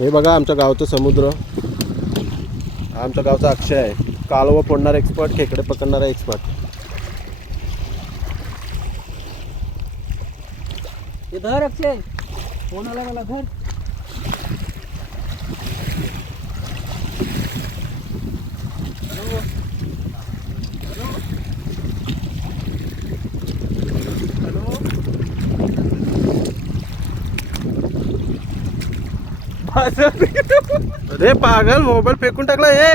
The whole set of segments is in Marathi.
हे बघा आमच्या गावचं समुद्र. आमच्या गावचा अक्षय आहे, कालवा फोडणारा एक्सपर्ट, खेकडे पकडणारा एक्सपर्ट. हे धर अक्षय, फोन आला मला, धर. अरे पागल, मोबाईल फेकून टाकला. हे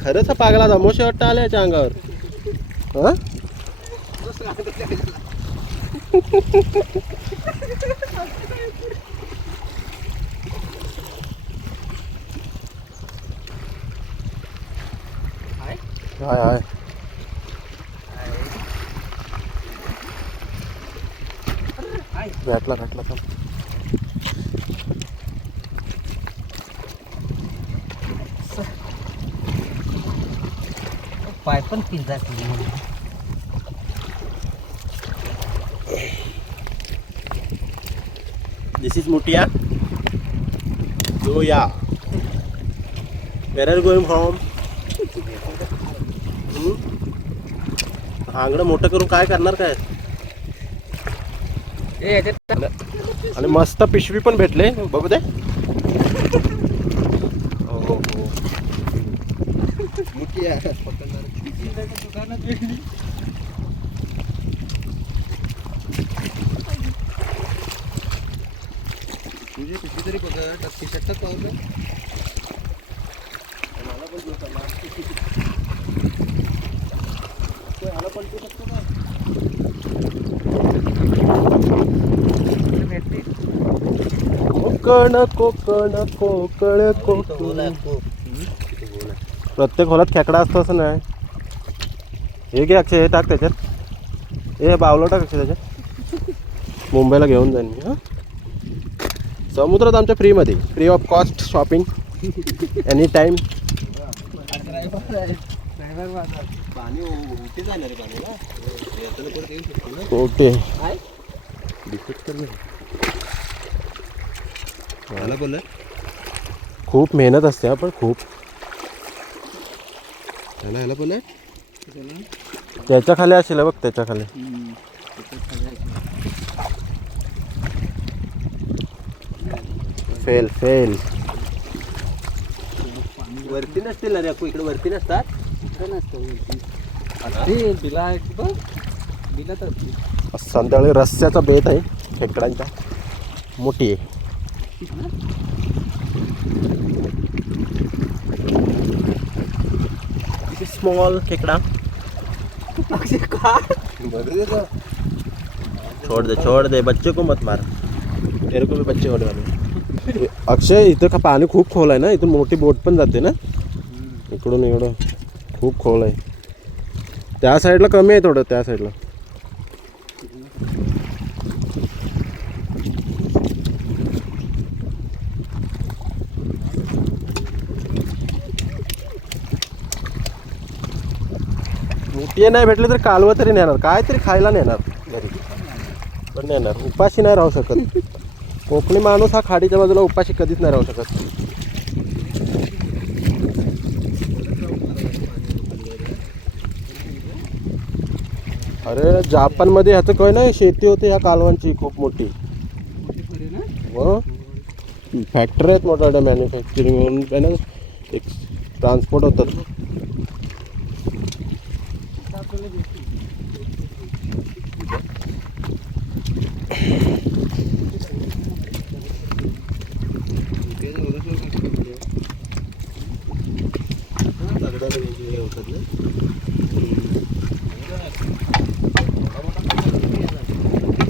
खरंच पागला दमोशे वाटतं आल्या याच्या अंगावर. हा हाय हाय. भेटला भेटला का पाय पण पिंजा. This is Mutia. So yeah, where are you going from? आंगडं मोठं करून काय करणार काय? आणि मस्त पिशवी पण भेटले, बघू दे. हो मुटिया दुकानात भेटली. तुझी पिशवी तरी पकड, टी-शर्ट पावलं. मला पण जोता हाला पण तू शकतो का? कोकण कोकण कोकण कोकण. प्रत्येक होलात खेकडा असतो असं नाही. हे घे अक्षय, हे टाक त्याच्यात. हे बावलं टाक अक्षय त्याच्यात. मुंबईला घेऊन जाईन मी. हां, समुद्रात आमच्या फ्रीमध्ये, free of cost shopping any time. पाणी उलटे जाणार आहे पाणीला. ओके मला बोल. खूप मेहनत असते पण खूप. ह्याला बोल, त्याच्या खाली असेल बघ, त्याच्या खाली. Fail fail. वरती नसतील ना रे, इकडे वरती नसतात. संध्याकाळी रस्त्याचा बेत आहे खेकड्यांचा, मोठी आहे. स्मॉल खेकड़ा. छोड़ दे बच्चे को मत मार, तेरे को भी बच्चे होने वाले. अक्षय, इथं का पाणी खूप खोल आहे ना, इथून मोठी बोट पण जाते ना. इकडून इकडं खूप खोल आहे. त्या साईडला कमी आहे थोडं, त्या साईडला. मोठी नाही भेटले तर कालवं तरी नेणार, काय तरी खायला नेणार घरी पण नेणार. उपाशी नाही राहू शकत. कोकणी माणूस हा खाडीच्या बाजूला उपाशी कधीच नाही राहू शकत. अरे जापानमध्ये ह्याचं काय नाही, शेती होते ह्या कालवांची खूप मोठी. व फॅक्टरी आहेत मोठ्या मोठ्या, मॅन्युफॅक्चरिंग म्हणून एक ट्रान्सपोर्ट होतात.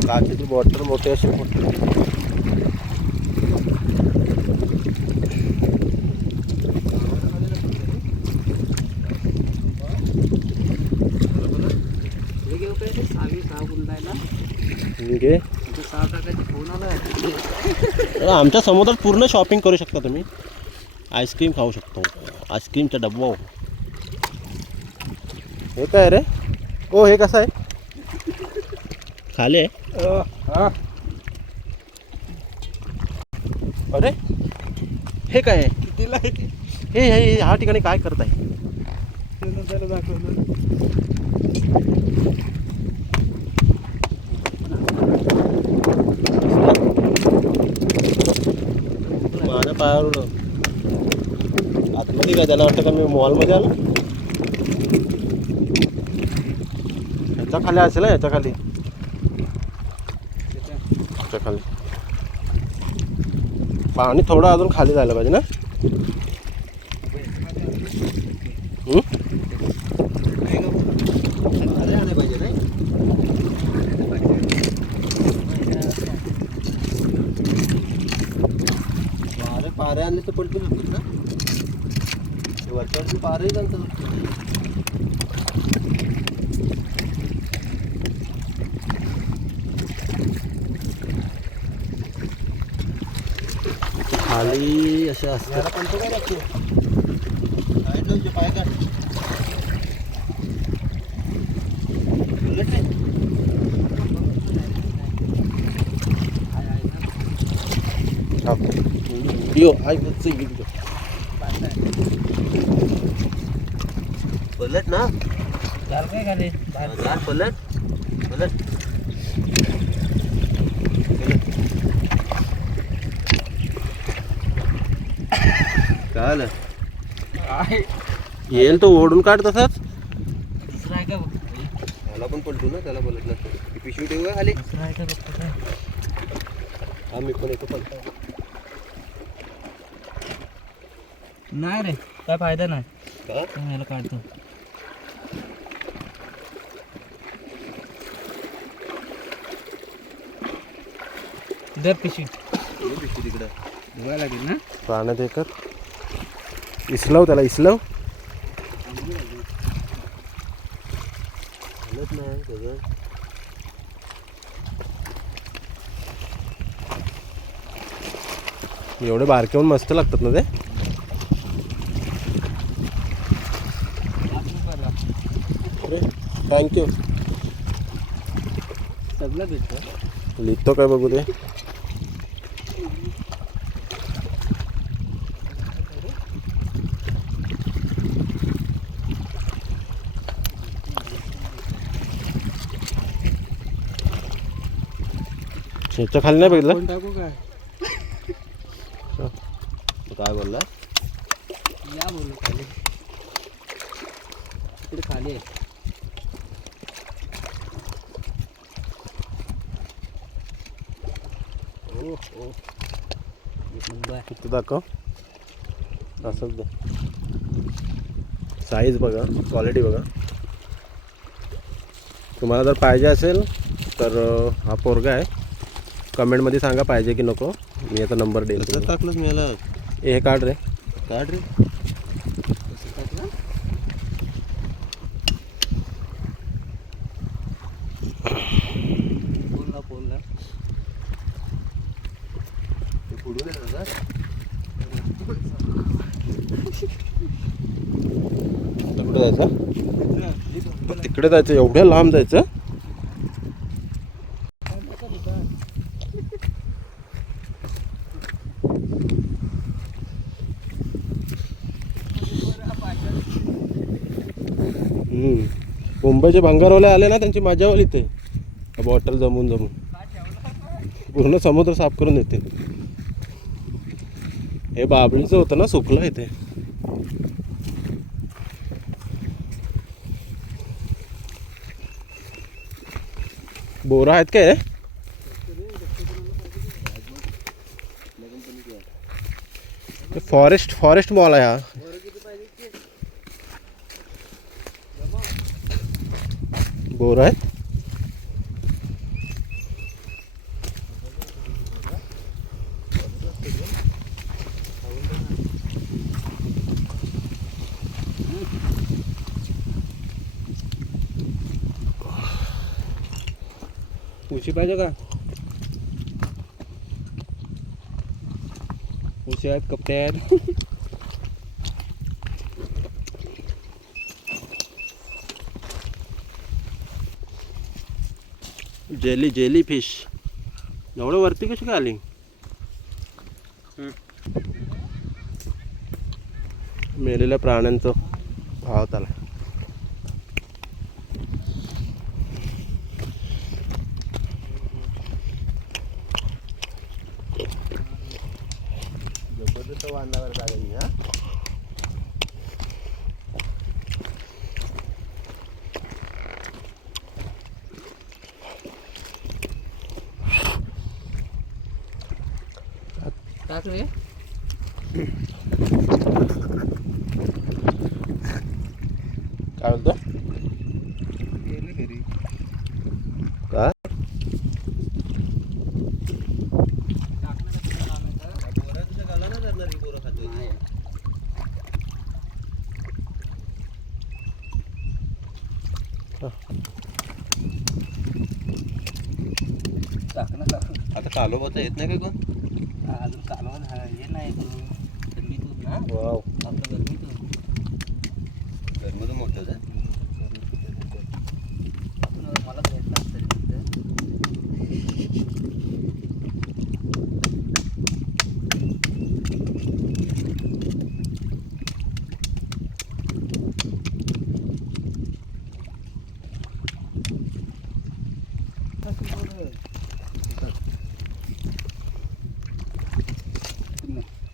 काचेची बॉटल मोठे असे मोठे. आमच्या समुद्रात पूर्ण शॉपिंग करू शकता तुम्ही. आईस्क्रीम खाऊ शकतो, आईस्क्रीमचा डब्बा. हे काय रे? ओ हे कसं आहे? खाली आहे. अरे हे काय आहे? कितीला आहे ते? हे ह्या ठिकाणी काय करत आहे? त्याला दाखवलं. माझ्या पायावर आतमध्ये काय त्याला वाटतं का मी मॉलमध्ये आलो. ह्याच्या खाली असेल ना, ह्याच्या खाली ह्याच्या खाली पाणी थोडं अजून खाली जायला पाहिजे ना. पारे आणले तर पलटून होतील ना. वरच्यावरती पारही चालतं. खाली अशा असतात. पाय काढ. व्हिडिओ आहे व्हिडिओ. पलट ना. जाल काय खाली जाल पलट पलट. काय आलं? येईल तो ओढून काढ तसाच. दुसरा आहे का बघ. त्याला पण पलटू ना, त्याला पलटला ती पिशवी ठेवू का खाली. दुसरा आहे का बघ काय. हा मी पण येतो पलटा. नाही रे, काय फायदा नाही. का ह्याला काढतो. दर पिशवी पिशवी तिकडं धुवायला लागेल ना. पाण्यात हे कर. इसलव त्याला, इसलव. हलत नाही सगळं. एवढे बारके होऊन मस्त लागतात ना ते. थँक्यू. सगळं भेटतं. लिहितो काय बघू ते. ह्याच्या खाली नाही बघितलं. टाकू काय. काय बोलला. या बोलू खाली. इकडे खाली आहे. इथं दाखव. असंच बघ. साईज बघा, क्वालिटी बघा. तुम्हाला जर पाहिजे असेल तर हा पोरगा आहे. कमेंटमध्ये सांगा पाहिजे की नको. मी याचा नंबर देईल. टाकलंच मी याला. हे काढ रे, काढ रे. पोलला कुठं जायचं. तिकडे जायचं. एवढ्या लांब जायचं. मुंबईचे भंगारवाले आले ना, त्यांची मजावाली ते बॉटल जमून पूर्ण समुद्र साफ करून देते. हे बाबळीचं होतं ना, सुकलं आहे ते. बोरा आहेत काय. फॉरेस्ट मॉल आहे हा. बोर आहेत. उशी पाहिजे का. उशी आहेत, कपडे आहेत. Jelly fish. एवढं वरती कशी काय आली. मेलेल्या प्राण्यांचं भाव त्याला. जबरदस्त वांदावर जागा हा. टाक रे. काय बोलतो गेले घरी. काय आता कालोबाचा येत नाही का कोण अजून चालवून हे नाही गरमीतून ना. वाव आपलं गरमीतून गरमचं मोठं आहे. मला भेटला तरी तिथं.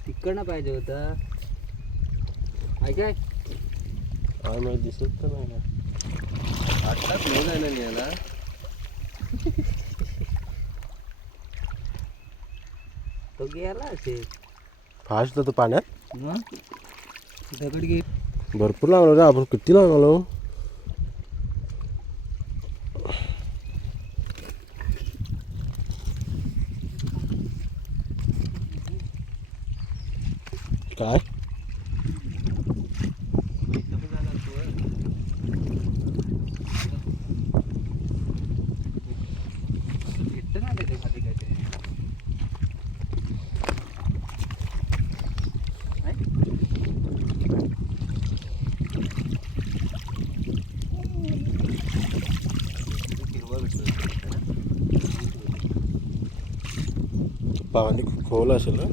तिकडनं पाहिजे होतं. काय काय माहिती दिसत तर नाही ना. आत्ता घेऊन आहे ना याला. तो गेला असेल. फास्ट होतं पाण्यात. मग दगड घे. भरपूर लागलो रे आपण. किती लागलो. काय भेटतं ना त्याच्या खाली काहीतरी. पाणी खूप खोल असेल ना.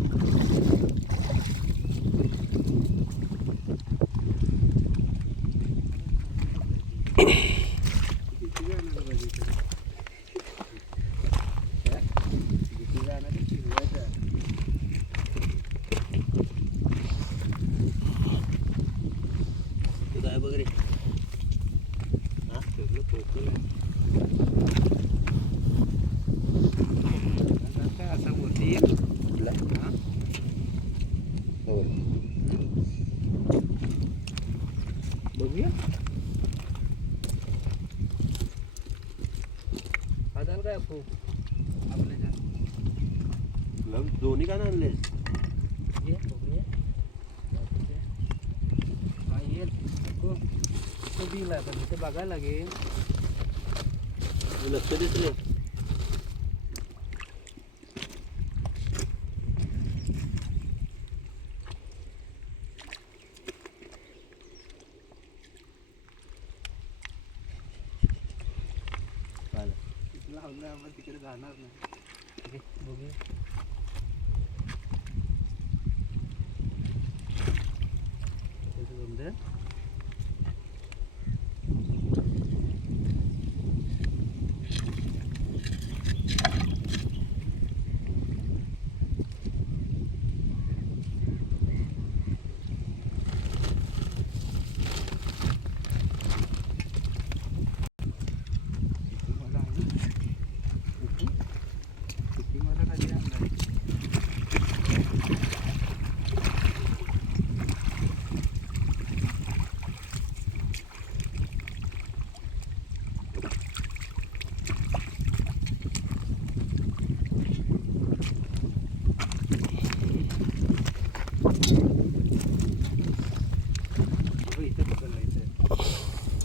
काय बघ रे. हा सगळं पोकळ आहे. काय असा वरती कुठला हा हो बघूया. हा झालं काय फो आपल्या दोन्ही का आणले. ये बघूया. हा येईल नको. तो दिला पण इथे बघायला लागेल. लक्ष देत रे. लावलं आपण तिकडे जाणार नाही. बघूया. जमतं.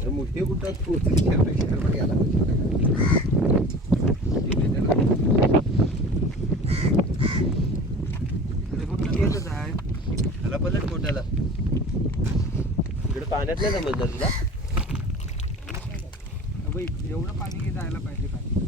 मोठे कुठं त्याला पलट मोठ्याला इकडे पाण्यात नाही समजणार तुला. एवढं पाणी जायला पाहिजे पाणी.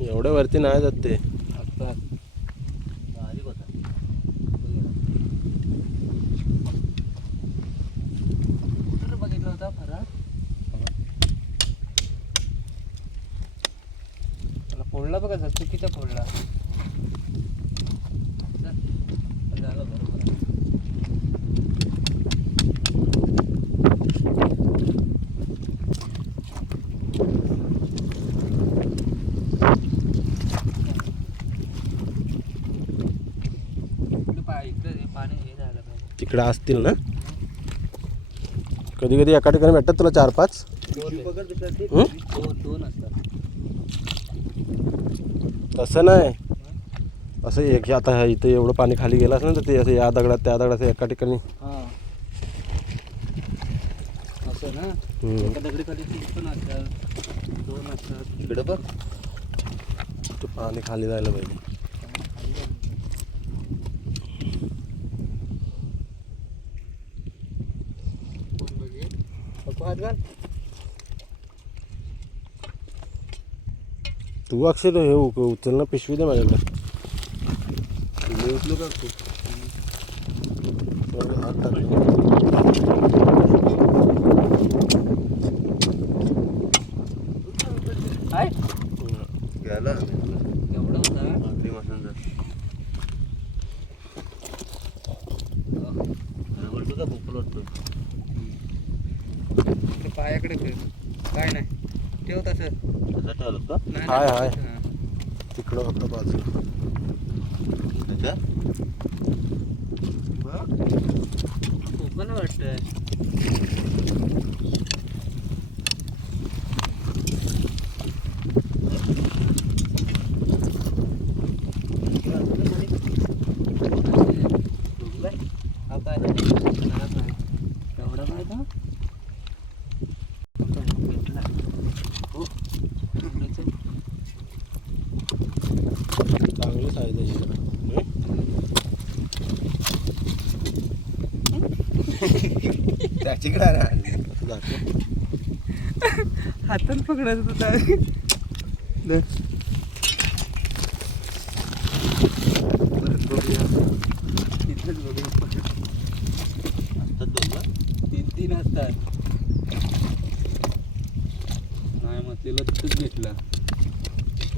एवढ्या वरती नाही जात ते. असतात. बारीक होता. कुठं बघितला होता फराळ? मला फोडला बघा जर चुकीचा फोडला. झालं बरोबर आहे. इकडे पाणी हे झालं पाहिजे. तिकडे असतील ना. कधी कधी एका ठिकाणी भेटतात तुला 4-5. दोन असतात. तसं नाही, असं एक आता इथं एवढं पाणी खाली गेलं असं ना तर ते असं या दगडात त्या दगडात एका ठिकाणी. हां असं ना. एका दगडी खाली 3 पण असतात, 2 असतात. इकडं बघ. ते पाणी खाली जायला पाहिजे. तू अक्षर हे उचल ना, पिशवी दे माझ्याकडे. मी उचलू का तू? हात टाक. काय गेला एवढं होता? आखरी माशांचा. बोलतो का भोकल वाटतो. ते पायाकडे कर. काय नाही ठेव तसं. त्याचा ठेवलं का नाही, हाय, नाही. हाय. हां. तिकडं होतं बाजू. त्याच्या कोकण वाटतंय. हा काय? एवढा काय का? भेटला. हो. एवढंच आहे. चांगली साईज आहे जरा. त्याच्याकडे आणलं. असं दाखव. हातात पकडायचं होता. तिथलंच बघूया. असतात दोन ना. 3 असतात. नाही मग तिला तिथंच भेटला.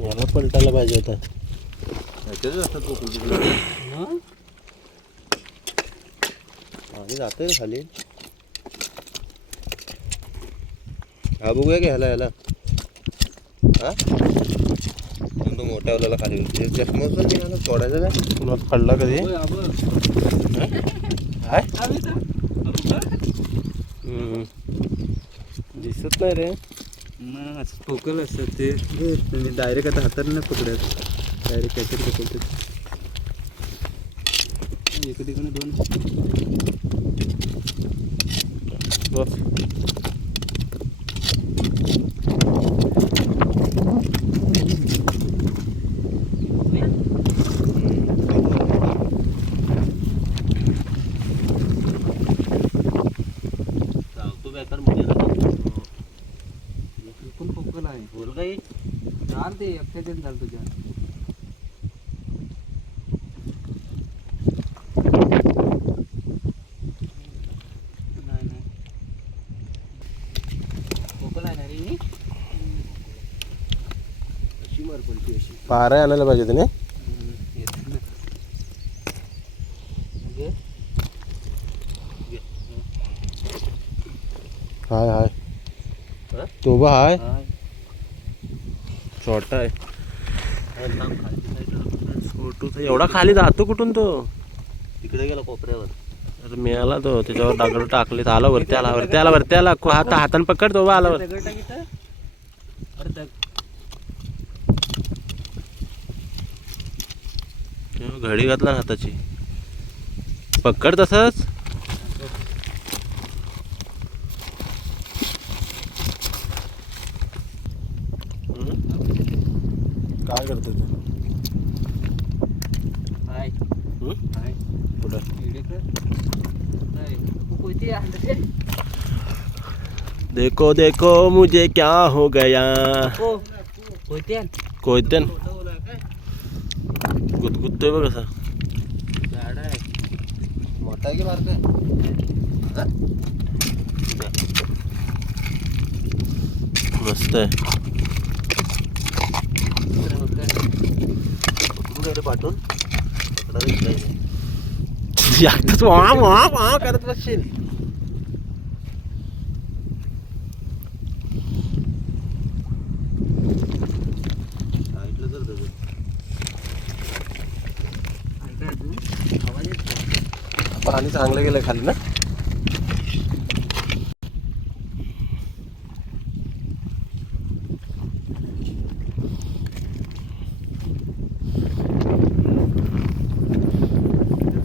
याला पलटायला पाहिजे होता. त्याच्याच असतात भोकल तिकडे. हां पाणी जातंय रे खाली. हा बघूया की ह्याला हा तो मोठ्या वल्याला खाली गेलो. चष्मा उचल निघाला सोडायचं काय. पुन्हा पडला कधी. होय, आबं. काय आम्ही तर दिसत नाही रे. मग असं पोकल असतात ते. तुम्ही डायरेक्ट आता हाताने नाही पकडत. डायरेक्ट काहीतरी पकडतात. एका ठिकाणी 2 बस. तो बेकार मध्ये पण पोकल आहे. बोल काही चाल ते एकट्याच्याच झालं तुझ्या. नाही नाही पोकल आहे ना रे ही? अशी मार पडते अशी. पारा आणायला पाहिजे त्याने. येत ना. म्हणजे हाय हाय. हा? तो बा हाय. हाय. छोटा आहे. लांब खालची साईडला छोटू तर एवढा खाली जातो कुठून तो. तिकडे गेला कोपऱ्यावर. अरे मिळाला तो, त्याच्यावर दगड टाकले. आला वरती आला वरती आला वरती आला. हाताने पकड तो बा आला वर. दगड टाक इथं. अरे घडी घातला ना हाताची. पकड तसंच. काय करतो तू. हाय हाय कुठं इकडे कर. नाही कोणती आहे देखो देखो मुझे क्या हो गया. होते कोयत्यान गुदगुदतोय बघ कसा. झाड आहे. मोठा आहे की बारका आहे? हा? मस्त आहे. कुठून आहे रे पाठवून? पकडायला इकडे. एकटाच वा वा वा करत बसशील. साईडला जर धरून. आवाज येतो. पाणी चांगलं गेलं खाली ना.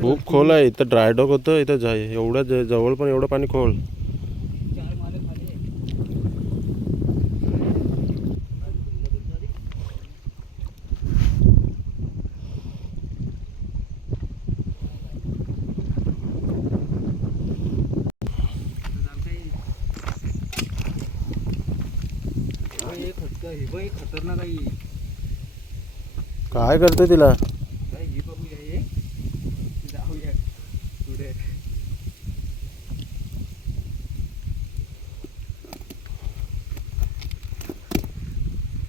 खूप खोल आहे इथं. ड्रायडॉक होतं इथं एवढं जवळ पण एवढं पाणी खोल. चार माले खाली आहे. ही खतरनाक आहे. काय करतोय तिला. काय ही बघूया हे. जाऊया पुढे.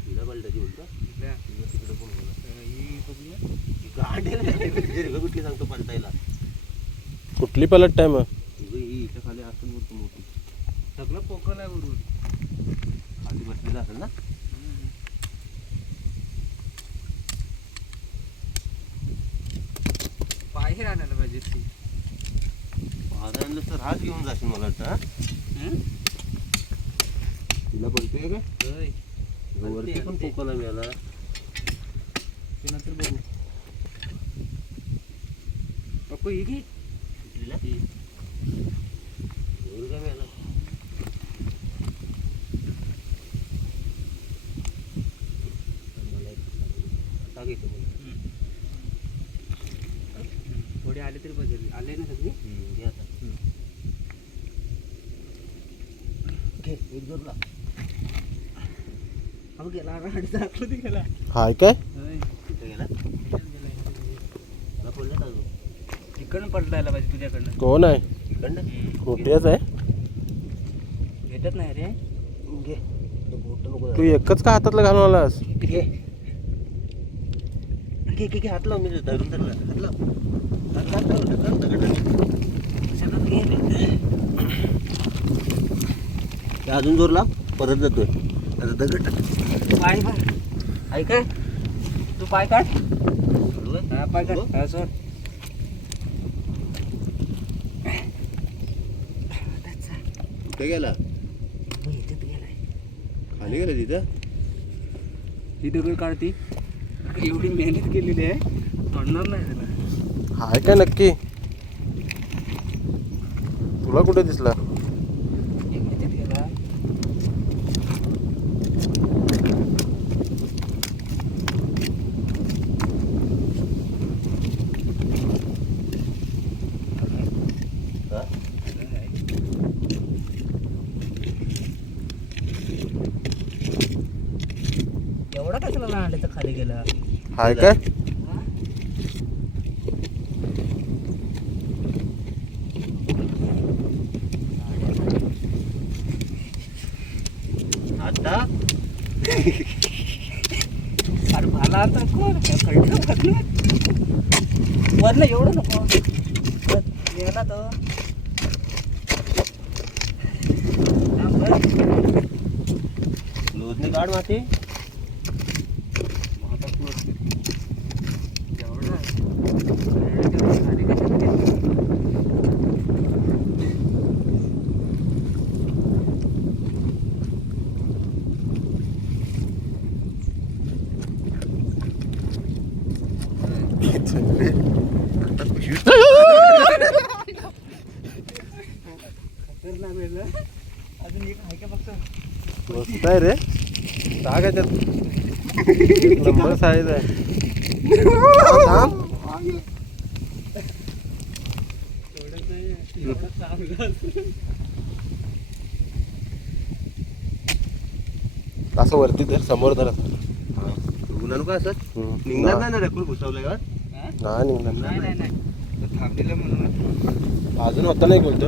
तिला बलटाची बोलतो. तिकडे कोण बोला? ही बघूया. गाडी कुठली सांगतो पलटायला. कुठली पलट टाइम ही इथं खाली असून बोलतो मोठी. सगळं पोकल आहे वरून. खाली बसलेला असेल ना. बाहेर आणायला पाहिजे ती. बाहेर आणलं तर हाच घेऊन जाशील मला वाटतं. हा? तिला पलटोय का? होय. वरती पण पोकाला मिळाला. ते नंतर बघू. पप्पू ही घे. कुठलीला? वर का मिळाला? टाक इथं मला. थोडे आले तरी बदल आले ना सगळे. घे आता. घे एक जोरला. अहो गेला गाडीचा आकृती गेला. हाय काय. कुठे गेला? मला पडलं का अजून? तिकडनं पडलायला पाहिजे तुझ्याकडनं. कोण आहे. इकडनं? मोठीच आहे. भेटत नाही रे. घे. तो बोट नको तू एकच का हातातलं घालून आलास. घे. घे घे घे हात लाव. मी धरून धरला. हात लाव. हात लाव. दगड अजून जोर लाव. परत जातोय. आता दगड टाक. पाय काढ. ऐक तू पाय काढ. हा पाय काढ. हा सोड. कुठे गेला? खाली गेला तिथं. ही दगड काढती. एवढी मेहनत केलेली आहे. पडणार नाही त्याला. हाय काय नक्की. तुला कुठे दिसला. ह्याच्यात गेला. हा? एवढा कशाला लहान खाली गेला. हाय काय. आता अरे भाला आता कोण वरनं एवढं नको गेला तो. लोजने काढ माती. अजून एक आहे का फक्त. मस्त आहे रे. टाक याच्यात. नंबर साईज आहे. थांब. असं वरती धर समोर धर असं. बघून आणू का असं हम्म. निघणार नाही ना रेकूड घुसवलंय का नाही निघणार नाही थांबलेलं म्हणून अजून होता नाही बोलतो